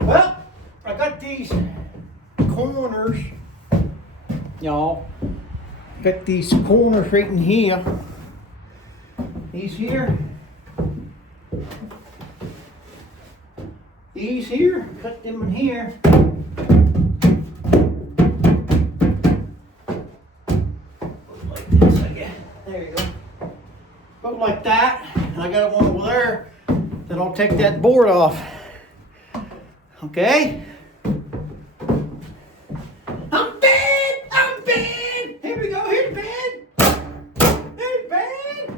Well, I got these corners, y'all. Got these corners right in here. These here. These here. Cut them in here. Like this, I guess. There you go. Go like that. And I got one over there. Then I'll take that board off. Okay? I'm bad! I'm bad! Here we go, here's bad! Here's bad!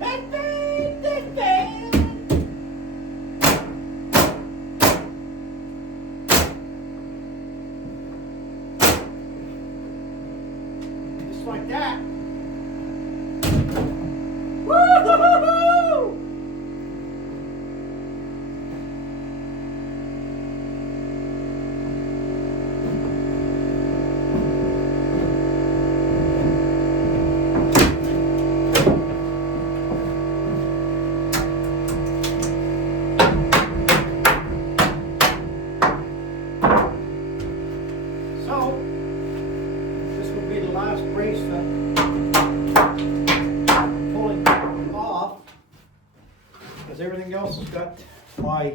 That's bad! That's bad! That's bad! Like that. Woo-hoo-hoo-hoo! So, this will be the last brace that I'm pulling off, because everything else has got my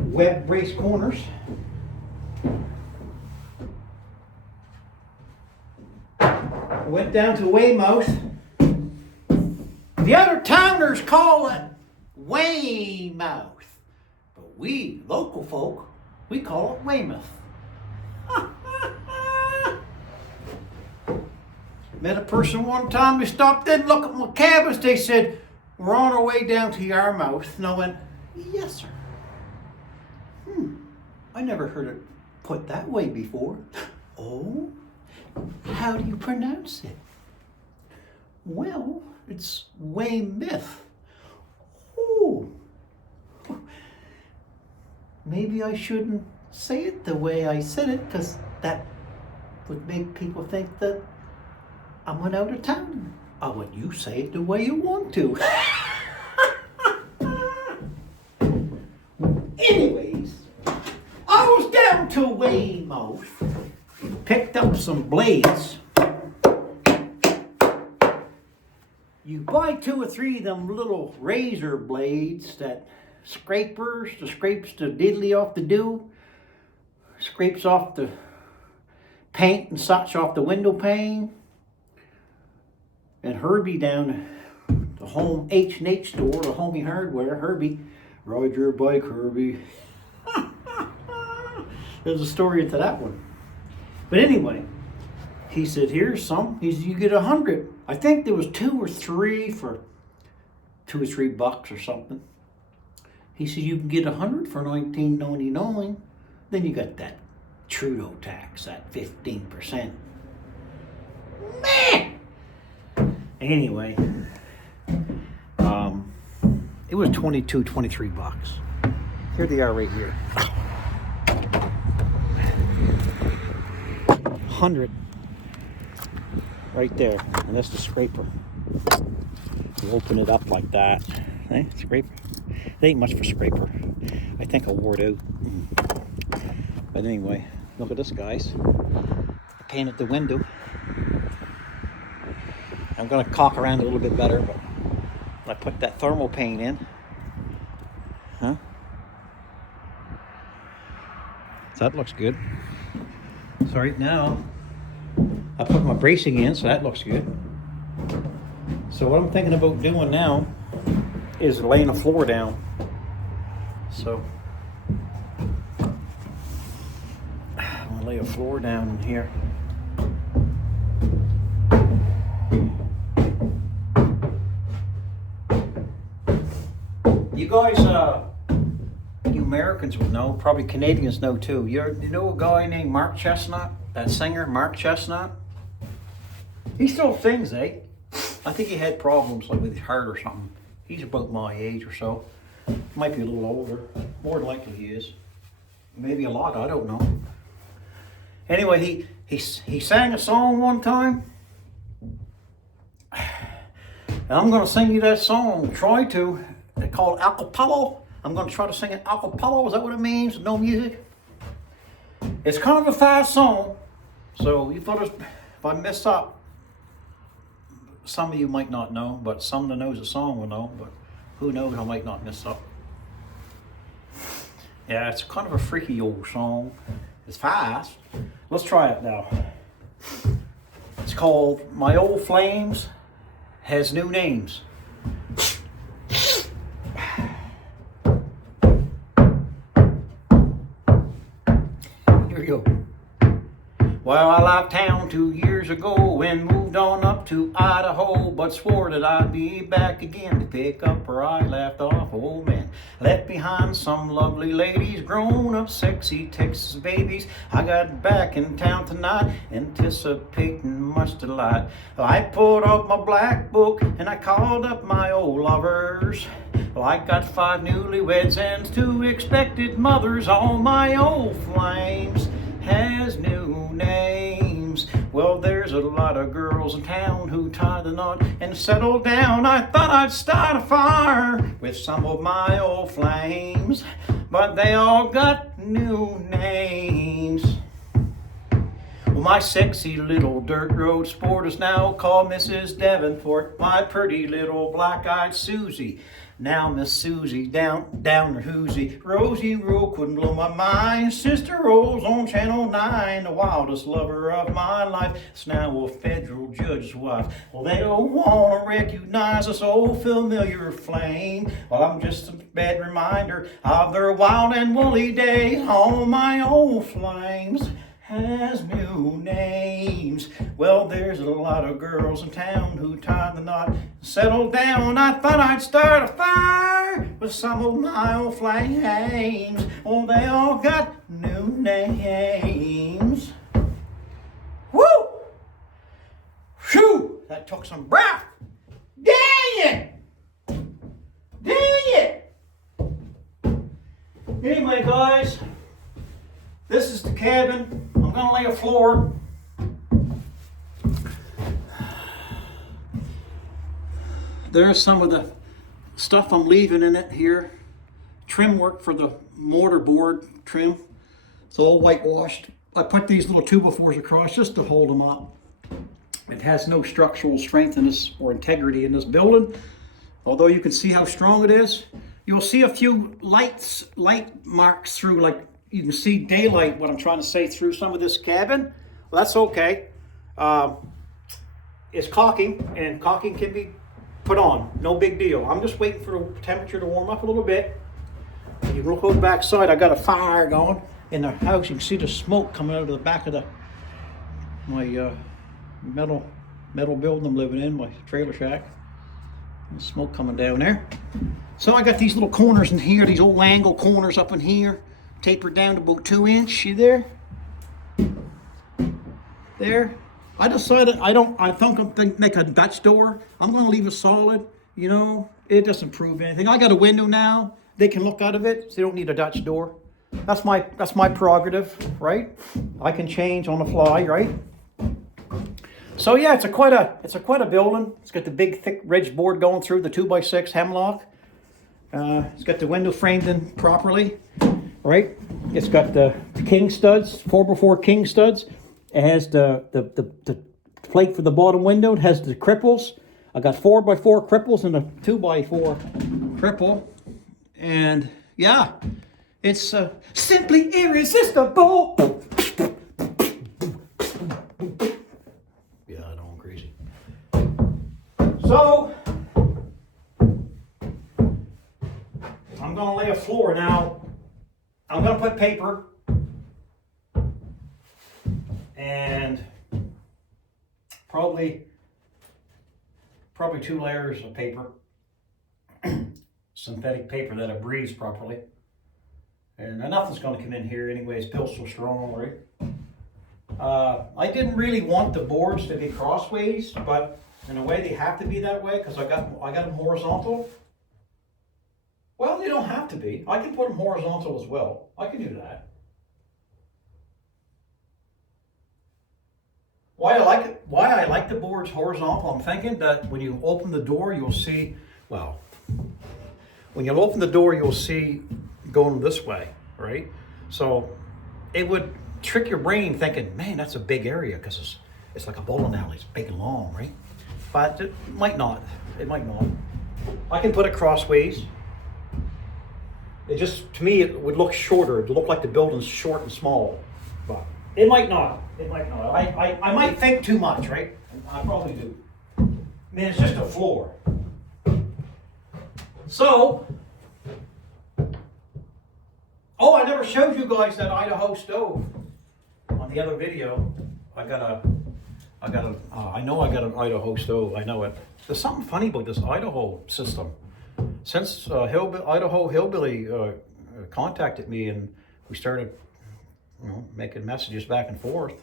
web brace corners. I went down to Weymouth. The other towners call it Weymouth, but we local folk, we call it Weymouth. Met a person one time, they stopped in, looked at my cabins, they said, we're on our way down to Yarmouth. And I went, yes, sir. I never heard it put that way before. Oh, how do you pronounce it? Well, it's Weymouth. Oh, maybe I shouldn't say it the way I said it, because that would make people think that I went out of town. I'll let you say it the way you want to. Anyways, I was down to Weymouth, picked up some blades. You buy 2 or 3 of them little razor blades, that scrapers, that scrapes the diddly off the dew, scrapes off the paint and such off the window pane. And Herbie down the home H&H store, the Homey Hardware, Herbie, ride your bike, Herbie. There's a story into that one. But anyway, he said, here's some. He said, you get 100. I think there was 2 or 3 for $2 or $3 or something. He said, you can get 100 for $19.99. Then you got that Trudeau tax, that 15%. Man! Anyway, it was $22, $23. Here they are right here. 100 right there, and that's the scraper. You open it up like that. Scraper. It ain't much for scraper. I think I wore it out. But anyway, look at this, guys. I painted the window. I'm going to caulk around a little bit better, but I put that thermal paint in. So that looks good. So right now, I put my bracing in, so that looks good. So what I'm thinking about doing now is laying a floor down. So I'm going to lay a floor down in here. You guys, you Americans would know, probably Canadians know too. You know a guy named Mark Chestnut? That singer, Mark Chestnut? He still sings, eh? I think he had problems like with his heart or something. He's about my age or so. Might be a little older. More than likely he is. Maybe a lot, I don't know. Anyway, he sang a song one time. And I'm going to sing you that song. Try to. It's called a cappella. I'm going to try to sing it a cappella. Is that what it means? No music? It's kind of a fast song. So you thought if I mess up, some of you might not know, but some that knows the song will know. But who knows, I might not mess up. Yeah, it's kind of a freaky old song. It's fast. Let's try it now. It's called My Old Flames Has New Names. Here we go. Well, I left town 2 years ago and moved on up to Idaho, but swore that I'd be back again to pick up where I left off. Oh man, left behind some lovely ladies, grown up sexy Texas babies. I got back in town tonight, anticipating much delight. I pulled out my black book and I called up my old lovers. Well, I got 5 newlyweds and 2 expected mothers. All my old flames has new names. Well, there's a lot of girls in town who tie the knot and settle down. I thought I'd start a fire with some of my old flames, but they all got new names. Well, my sexy little dirt road sport is now called Mrs. Davenport. My pretty little black-eyed Susie, now Miss Susie down her hoosie. Rosie Rowe couldn't blow my mind. Sister Rose on Channel 9, the wildest lover of my life, is now a federal judge's wife. Well, they don't want to recognize this old familiar flame. Well, I'm just a bad reminder of their wild and woolly day. All my old flames has new names. Well, there's a lot of girls in town who tie the knot, settle down. I thought I'd start a fire with some of my old flames. Oh, they all got new names. Woo! Phew! That took some breath. Dang it! Dang it! Anyway, guys, this is the cabin. I'm going to lay a floor. There's some of the stuff I'm leaving in it here. Trim work for the mortar board trim. It's all whitewashed. I put these little 2x4s across just to hold them up. It has no structural strength in this or integrity in this building. Although you can see how strong it is. You'll see a few light marks through, like you can see daylight, what I'm trying to say, through some of this cabin. Well, that's okay. It's caulking, and caulking can be put on. No big deal. I'm just waiting for the temperature to warm up a little bit. You can look back side. I got a fire going in the house. You can see the smoke coming out of the back of my metal building I'm living in, my trailer shack. The smoke coming down there. So I got these little corners in here, these old angle corners up in here, tapered down to about 2 inch. See there? There. I decided I think I'm thinking make a Dutch door. I'm going to leave it solid. You know, it doesn't prove anything. I got a window now. They can look out of it. So they don't need a Dutch door. That's my prerogative, right? I can change on the fly, right? So yeah, it's quite a building. It's got the big thick ridge board going through the 2x6 hemlock. It's got the window framed in properly, right? It's got the king studs, 4x4 king studs. It has the plate for the bottom window. It has the cripples. I got 4x4 cripples and a 2x4 cripple. And yeah, it's simply irresistible. Yeah, I know I'm crazy. So I'm gonna lay a floor now. I'm gonna put paper and probably 2 layers of paper. synthetic paper that'll breathe properly. And nothing's going to come in here anyway. It's built so strong, right? I didn't really want the boards to be crossways, but in a way they have to be that way because I got them horizontal. Well, they don't have to be. I can put them horizontal as well. I can do that. Why I like the boards horizontal, I'm thinking that when you open the door, you'll see, well, when you'll open the door, you'll see going this way, right? So it would trick your brain thinking, man, that's a big area because it's like a bowling alley. It's big and long, right? But it might not. It might not. I can put it crossways. It just, to me, it would look shorter. It would look like the building's short and small. But it might not. It might not. I might think too much, right? I probably do. I mean, it's just a floor. So, oh, I never showed you guys that Idaho stove on the other video. I know I got an Idaho stove. I know it. There's something funny about this Idaho system. Since Idaho Hillbilly contacted me and we started, making messages back and forth,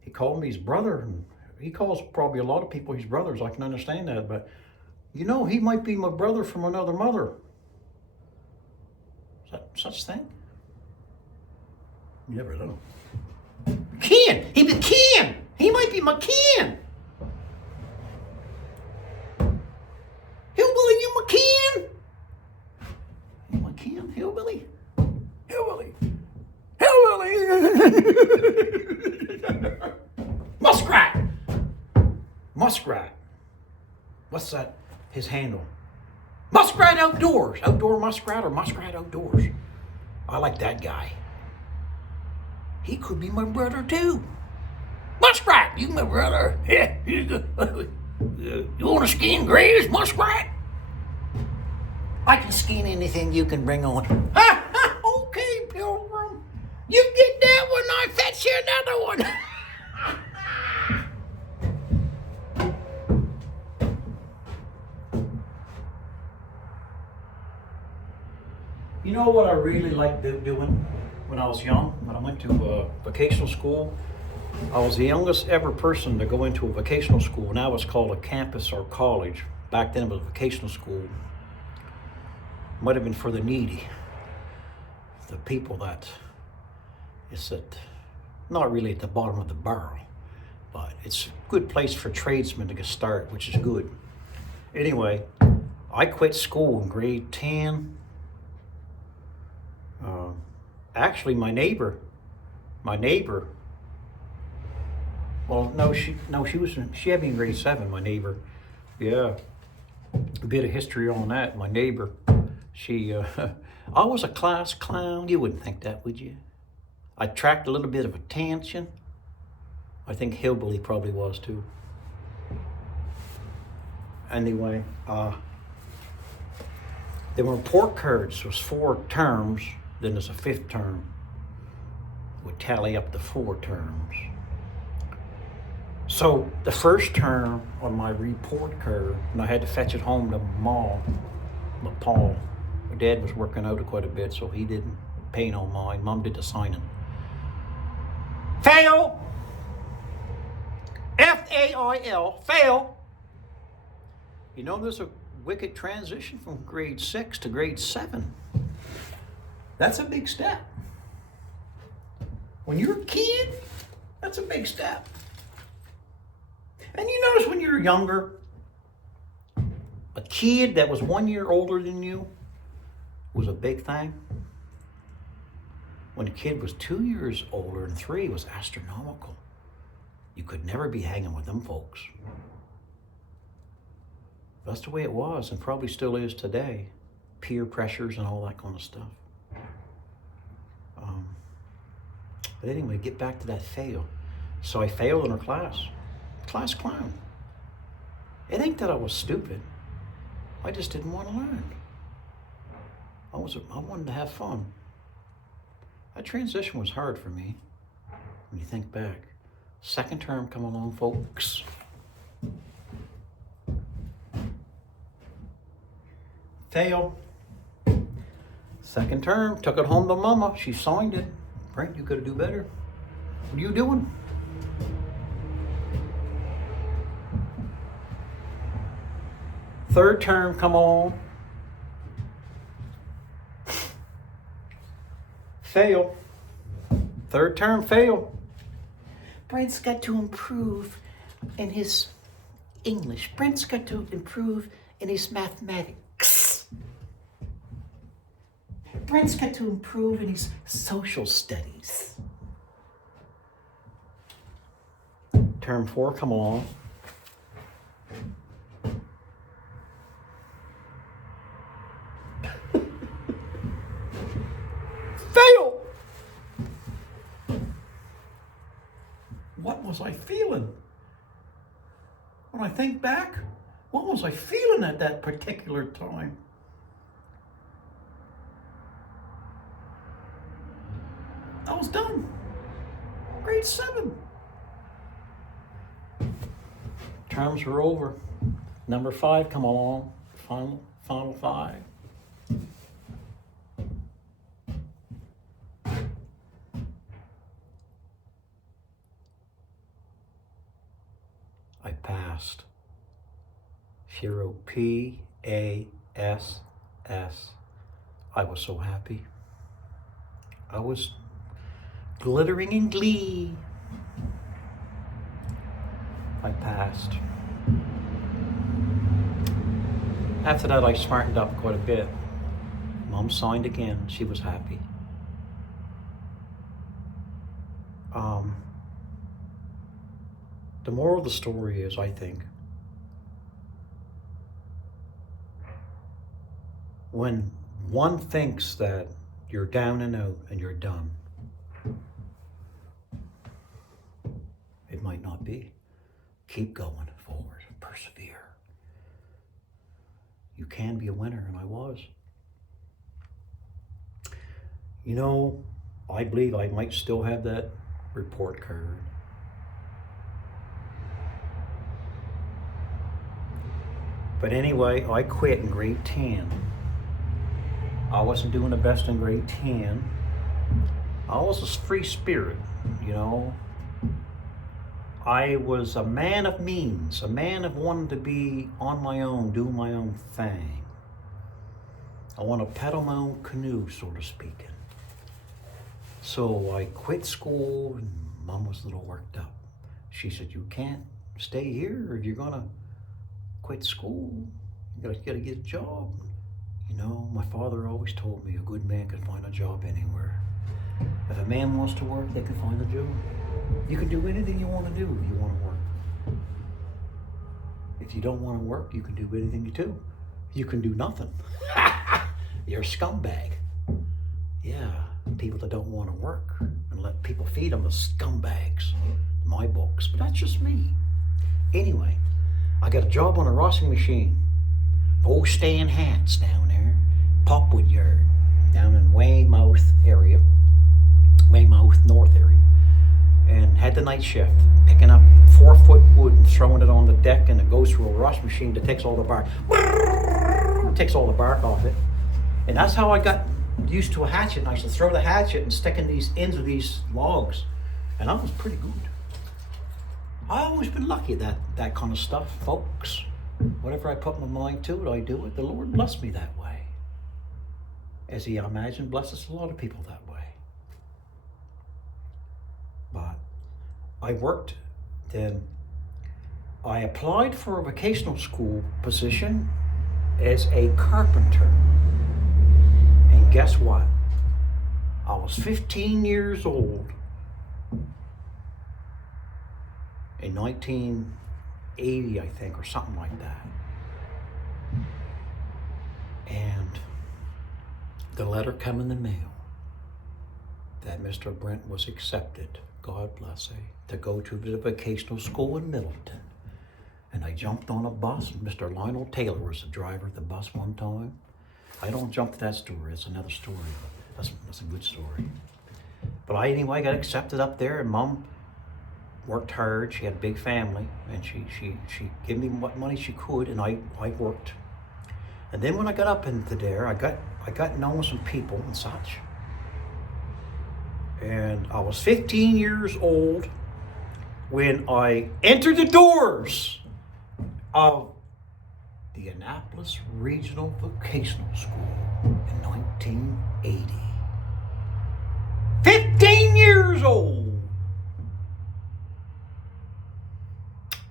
he called me his brother. And he calls probably a lot of people his brothers. I can understand that, but he might be my brother from another mother. Is that such thing? You never know. Ken! He be Ken! He might be my Ken! Hillbilly, you my Ken? You my Ken? Hillbilly? Hillbilly! Hillbilly! Muskrat! Muskrat. What's that? His handle. Muskrat Outdoors. Outdoor Muskrat or Muskrat Outdoors. I like that guy. He could be my brother too. Muskrat, you my brother. Yeah. You want to skin grays, Muskrat? I can skin anything you can bring on. Okay, Pilgrim. You get that one, I fetch you another one. You know what I really liked doing when I was young? When I went to vocational school, I was the youngest ever person to go into a vocational school. Now it's called a campus or college. Back then it was a vocational school. Might have been for the needy. The people that is not really at the bottom of the barrel, but it's a good place for tradesmen to get started, which is good. Anyway, I quit school in grade 10. Actually, my neighbor. Well, she had me in grade 7. My neighbor, yeah. A bit of history on that. My neighbor, she. I was a class clown. You wouldn't think that, would you? I attract a little bit of attention. I think Hillbilly probably was too. Anyway, there were report cards. There was 4 terms. Then there's a 5th term. Would tally up the 4 terms. So the first term on my report card, and I had to fetch it home to my pa. My dad was working out quite a bit, so he didn't pay no mind. Mom did the signing. Fail! F-A-I-L, fail! There's a wicked transition from grade 6 to grade 7. That's a big step. When you're a kid, that's a big step. And you notice when you're younger, a kid that was 1 year older than you was a big thing. When a kid was 2 years older and 3, it was astronomical. You could never be hanging with them folks. That's the way it was and probably still is today. Peer pressures and all that kind of stuff. But anyway, get back to that fail. So I failed in her class. Class clown. It ain't that I was stupid. I just didn't want to learn. I wanted to have fun. That transition was hard for me when you think back. Second term come along, folks. Fail. Second term, took it home to mama. She signed it. Brent, you gotta do better. What are you doing? Third term, come on. Fail. Third term, fail. Brent's got to improve in his English. Brent's got to improve in his mathematics. Brent's got to improve in his social studies. Term 4, come along. Fail! What was I feeling? When I think back, what was I feeling at that particular time? I was done. Grade 7. Terms were over. Number 5, come along. Final 5. I passed. She wrote P-A-S-S. I was so happy. I was glittering in glee. I passed. After that, I smartened up quite a bit. Mom signed again. She was happy. The moral of the story is, I think, when one thinks that you're down and out and you're done, it might not be. Keep going forward, persevere. You can be a winner, and I was. You know, I believe I might still have that report card. But anyway, I quit in grade 10. I wasn't doing the best in grade 10. I was a free spirit, you know. I was a man of means, a man of wanting to be on my own, do my own thing. I want to paddle my own canoe, so to speak. So I quit school, and Mom was a little worked up. She said, you can't stay here, or you're gonna quit school. You gotta get a job. You know, my father always told me a good man can find a job anywhere. If a man wants to work, they can find a job. You can do anything you want to do if you want to work. If you don't want to work, you can do anything you do. You can do nothing. You're a scumbag. Yeah, people that don't want to work and let people feed them are scumbags. My books, but that's just me. Anyway, I got a job on a washing machine. Old Stan Hats down there, Popwood Yard, down in Weymouth area, Weymouth North area, and had the night shift, picking up 4-foot wood and throwing it on the deck, and it goes through a washing machine that takes all the bark, takes all the bark off it. And that's how I got used to a hatchet. And I used to throw the hatchet and stick in these ends of these logs, and I was pretty good. I've always been lucky at that kind of stuff, folks. Whatever I put my mind to it, I do it. The Lord blessed me that way. As He, I imagine, blesses a lot of people that way. But I worked, then I applied for a vocational school position as a carpenter. And guess what? I was 15 years old in 1980, I think, or something like that. And the letter come in the mail that Mr. Brent was accepted, God bless him, to go to the vocational school in Middleton. And I jumped on a bus, and Mr. Lionel Taylor was the driver of the bus one time. I don't jump to that story, it's another story. That's a good story. But anyway, I got accepted up there, and Mom worked hard. She had a big family, and she gave me what money she could, and I worked. And then when I got up into there, I got knowing some people and such. And I was 15 years old when I entered the doors of the Annapolis Regional Vocational School in 1980. 15 years old!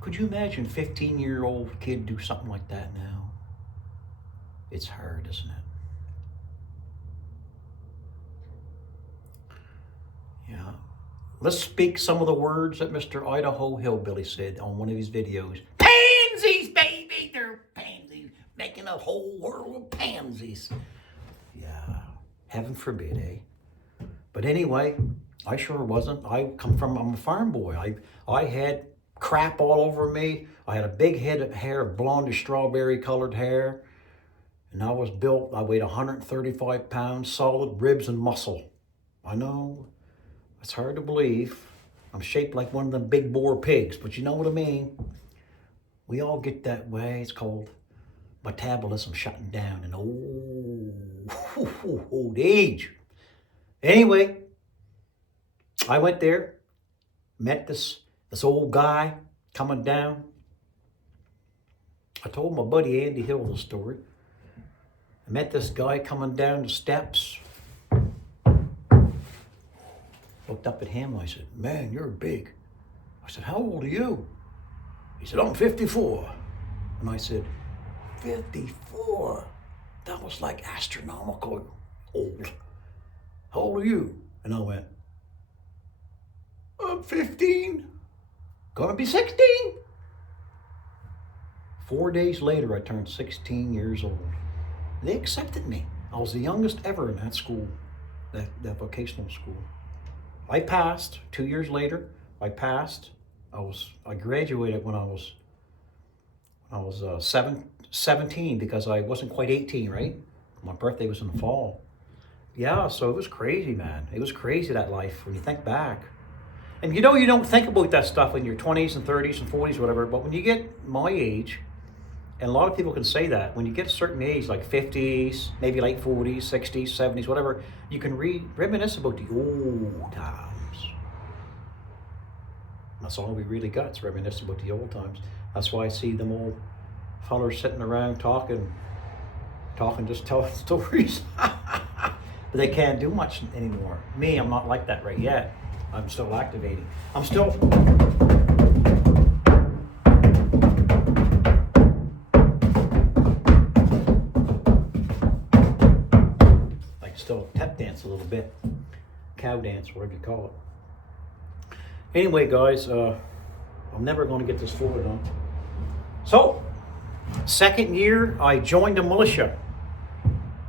Could you imagine a 15-year-old kid do something like that now? It's hard, isn't it? Yeah. Let's speak some of the words that Mr. Idaho Hillbilly said on one of his videos. Pansies, baby! They're pansies. Making a whole world of pansies. Yeah. Heaven forbid, eh? But anyway, I sure wasn't. I'm a farm boy. I had crap all over me. I had a big head of hair, blondish strawberry colored hair. And I weighed 135 pounds, solid ribs and muscle. I know, it's hard to believe. I'm shaped like one of them big bore pigs, but you know what I mean. We all get that way. It's called metabolism shutting down and old age. Anyway, I went there, met this old guy coming down. I told my buddy Andy Hill the story. I met this guy coming down the steps. Looked up at him and I said, man, you're big. I said, how old are you? He said, I'm 54. And I said, 54? That was like astronomical old. How old are you? And I went, I'm 15. Gonna be 16. 4 days later, I turned 16 years old. They accepted me. I was the youngest ever in that school, that vocational school. I passed. 2 years later, I passed. I graduated when I was 17 because I wasn't quite 18, right? My birthday was in the fall. Yeah, so it was crazy, man. It was crazy, that life, when you think back. And you know, you don't think about that stuff in your 20s and 30s and 40s, whatever, but when you get my age, and a lot of people can say that, when you get a certain age, like 50s, maybe late 40s, 60s, 70s, whatever, you can reminisce about the old times. That's all we really got, is reminisce about the old times. That's why I see them old fellers sitting around talking, just telling stories. But they can't do much anymore. Me, I'm not like that right yet. I'm still activating. I'm still... Still tap dance a little bit, cow dance, whatever you call it. Anyway, guys, I'm never going to get this photo done. So, second year, I joined the militia.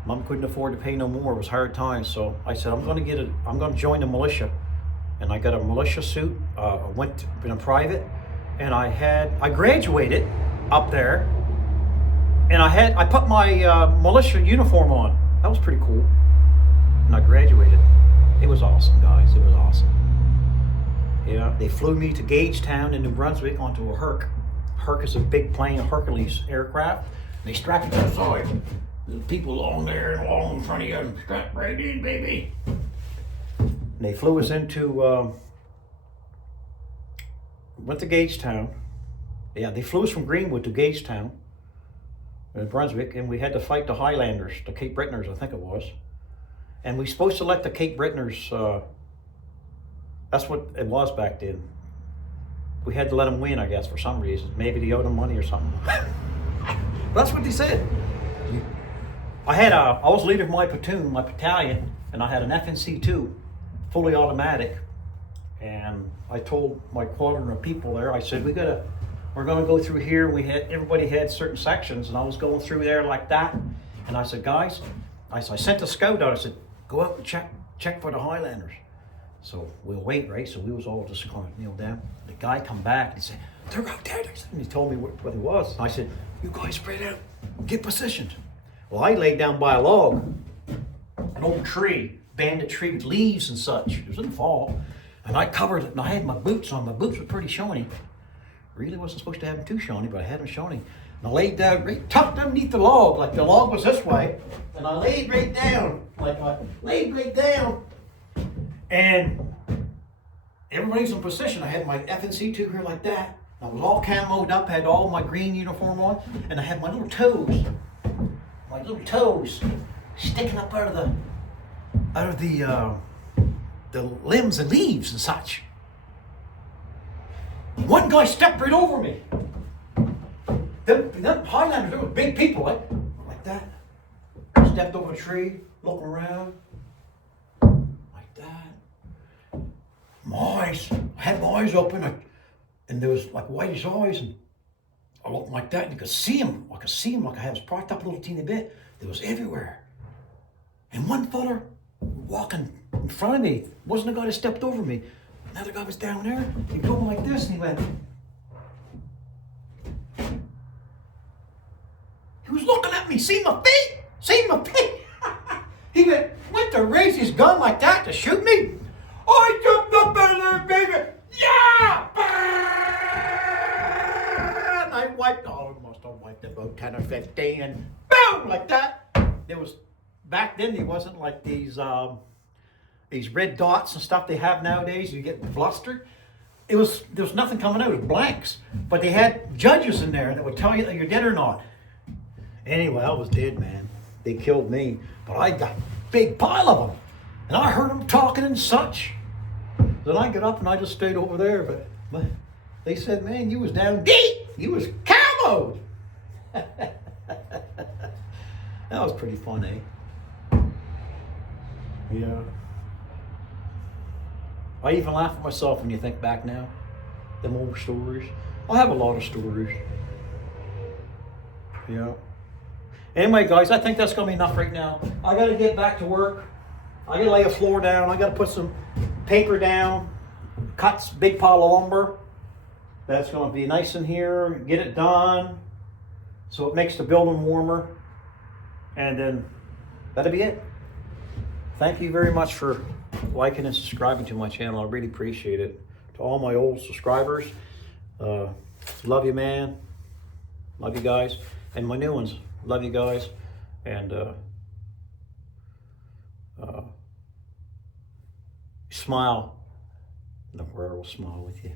Mom couldn't afford to pay no more. It was hard times, so I said I'm going to join the militia, and I got a militia suit. I went in a private, and I graduated up there, and I put my militia uniform on. That was pretty cool. And I graduated. It was awesome, guys. It was awesome. Yeah, they flew me to Gagetown in New Brunswick onto a Herc. Herc is a big plane, a Hercules aircraft. They strap it to the side. There's people along there and along in front of you, strap right in, baby. And they flew us into, went to Gagetown. Yeah, they flew us from Greenwood to Gagetown in Brunswick, and we had to fight the Highlanders, the Cape Britonners, I think it was. And we supposed to let the Cape Britonners, that's what it was back then. We had to let them win, I guess, for some reason. Maybe they owed them money or something. That's what they said. I was leader of my platoon, my battalion, and I had an FNC-2, fully automatic. And I told my quadrant of people there, I said, we're gonna go through here. Everybody had certain sections, and I was going through there like that. And I said, guys, I sent a scout out. I said, go out and check for the Highlanders. So we'll wait, right? So we was all just kind of kneel down. The guy come back and he said, they're out there. And he told me what it was. And I said, you guys spread out, get positioned. Well, I laid down by a log, an old tree, banded tree with leaves and such. It was in the fall. And I covered it, and I had my boots on. My boots were pretty shiny. really wasn't supposed to have them too shiny, but I had them shiny. And I laid down, right tucked underneath the log, like the log was this way. And I laid right down, and everybody's in position. I had my FNC tube here like that. I was all camoed up, had all my green uniform on, and I had my little toes sticking up out of the limbs and leaves and such. One guy stepped right over me. Them Highlanders, they were big people, like that. Stepped over a tree, looking around, like that. My eyes, I had my eyes open, and there was like whitish eyes, and I looked like that, and you could see him. I could see him like I was propped up a little teeny bit. It was everywhere. And one fella walking in front of me wasn't the guy that stepped over me. Another guy was down there. He was going like this, and he went. He was looking at me. See my feet? See my feet? He went to raise his gun like that to shoot me. I jumped up out of there, baby. Yeah! And I wiped. Oh, I must have wiped about 10 or 15, and boom, like that. There was back then. There wasn't like these red dots and stuff they have nowadays. You get flustered. There was nothing coming out. It was blanks. But they had judges in there that would tell you that you're dead or not. Anyway, I was dead, man. They killed me, but I got a big pile of them, and I heard them talking and such. Then I got up and I just stayed over there. But they said, "Man, you was down deep. You was camoed." That was pretty fun, eh? Yeah. I even laugh at myself when you think back now. Them old stories. I have a lot of stories. Yeah. Anyway, guys, I think that's going to be enough right now. I got to get back to work. I got to lay a floor down. I got to put some paper down. Cut a big pile of lumber. That's going to be nice in here. Get it done so it makes the building warmer. And then that'll be it. Thank you very much for liking and subscribing to my channel. I really appreciate it. To all my old subscribers, love you, man. Love you guys. And my new ones, love you guys. And smile. The world will smile with you.